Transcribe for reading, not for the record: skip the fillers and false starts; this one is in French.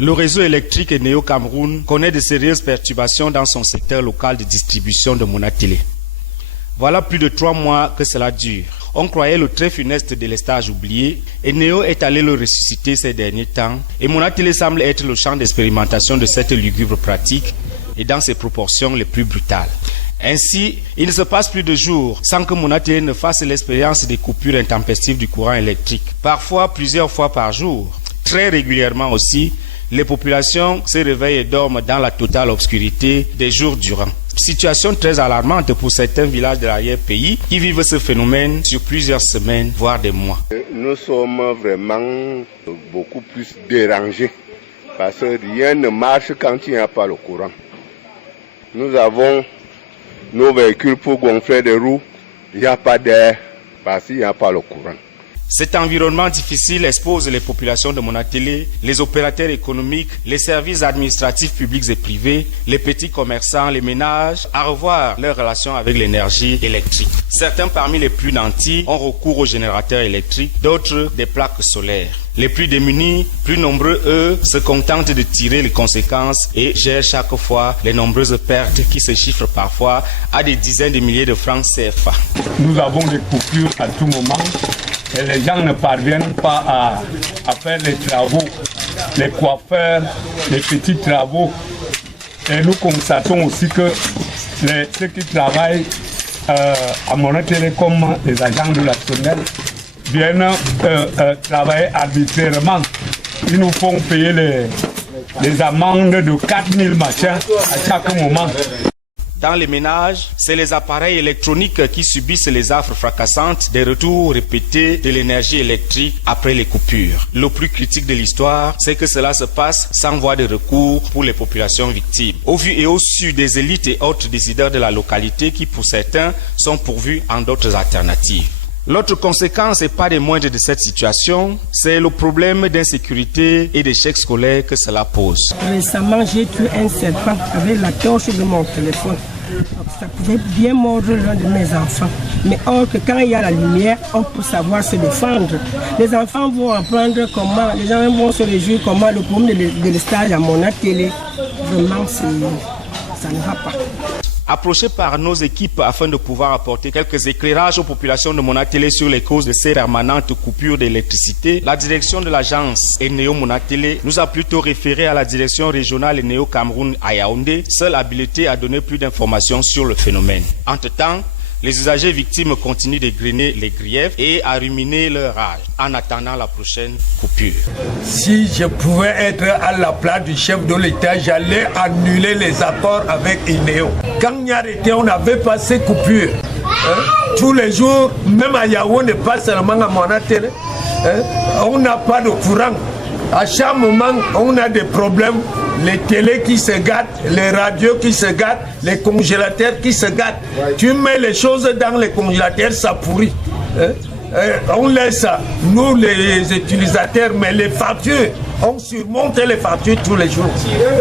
Le réseau électrique Eneo Cameroun connaît de sérieuses perturbations dans son secteur local de distribution de Monatélé. Voilà plus de 3 mois que cela dure. On croyait le très funeste délestage oublié. Eneo est allé le ressusciter ces derniers temps. Et Monatélé semble être le champ d'expérimentation de cette lugubre pratique et dans ses proportions les plus brutales. Ainsi, il ne se passe plus de jours sans que Monatélé ne fasse l'expérience des coupures intempestives du courant électrique. Parfois, plusieurs fois par jour. Très régulièrement aussi, les populations se réveillent et dorment dans la totale obscurité des jours durant. Situation très alarmante pour certains villages de l'arrière-pays qui vivent ce phénomène sur plusieurs semaines, voire des mois. Nous sommes vraiment beaucoup plus dérangés parce que rien ne marche quand il n'y a pas le courant. Nous avons nos véhicules pour gonfler des roues, il n'y a pas d'air parce qu'il n'y a pas le courant. Cet environnement difficile expose les populations de Monatélé, les opérateurs économiques, les services administratifs publics et privés, les petits commerçants, les ménages, à revoir leurs relations avec l'énergie électrique. Certains parmi les plus nantis ont recours aux générateurs électriques, d'autres des plaques solaires. Les plus démunis, plus nombreux, eux, se contentent de tirer les conséquences et gèrent chaque fois les nombreuses pertes qui se chiffrent parfois à des dizaines de milliers de francs CFA. Nous avons des coupures à tout moment. Et les gens ne parviennent pas à faire les travaux, les coiffeurs, les petits travaux. Et nous constatons aussi que ceux qui travaillent à Monatélé comme les agents de la SONEL viennent travailler arbitrairement. Ils nous font payer les amendes de 4000 machins à chaque moment. Dans les ménages, c'est les appareils électroniques qui subissent les affres fracassantes des retours répétés de l'énergie électrique après les coupures. Le plus critique de l'histoire, c'est que cela se passe sans voie de recours pour les populations victimes. Au vu et au su des élites et autres décideurs de la localité qui, pour certains, sont pourvus en d'autres alternatives. L'autre conséquence, et pas des moindres de cette situation, c'est le problème d'insécurité et d'échec scolaire que cela pose. Récemment, j'ai tué un serpent avec la torche de mon téléphone. Ça pouvait bien mordre l'un de mes enfants. Mais or que quand il y a la lumière, on peut savoir se défendre. Les enfants vont apprendre comment, les gens vont se réjouir comment le problème de délestage à Monatélé, vraiment, ça ne va pas. Approchés par nos équipes afin de pouvoir apporter quelques éclairages aux populations de Monatélé sur les causes de ces permanentes coupures d'électricité, la direction de l'agence Eneo Monatélé nous a plutôt référé à la direction régionale Eneo Cameroun à Yaoundé, seule habilitée à donner plus d'informations sur le phénomène. Entre-temps, les usagers victimes continuent d'égrener les griefs et à ruminer leur rage en attendant la prochaine coupure. Si je pouvais être à la place du chef de l'État, j'allais annuler les accords avec Eneo. Quand on arrêtait, on n'avait pas ces coupures. Tous les jours, même à Yaoundé, pas seulement à Monatélé, on n'a pas de courant. À chaque moment, on a des problèmes. Les télés qui se gâtent, les radios qui se gâtent, les congélateurs qui se gâtent. Tu mets les choses dans les congélateurs, ça pourrit. On laisse ça, nous les utilisateurs, mais les factures, on surmonte les factures tous les jours.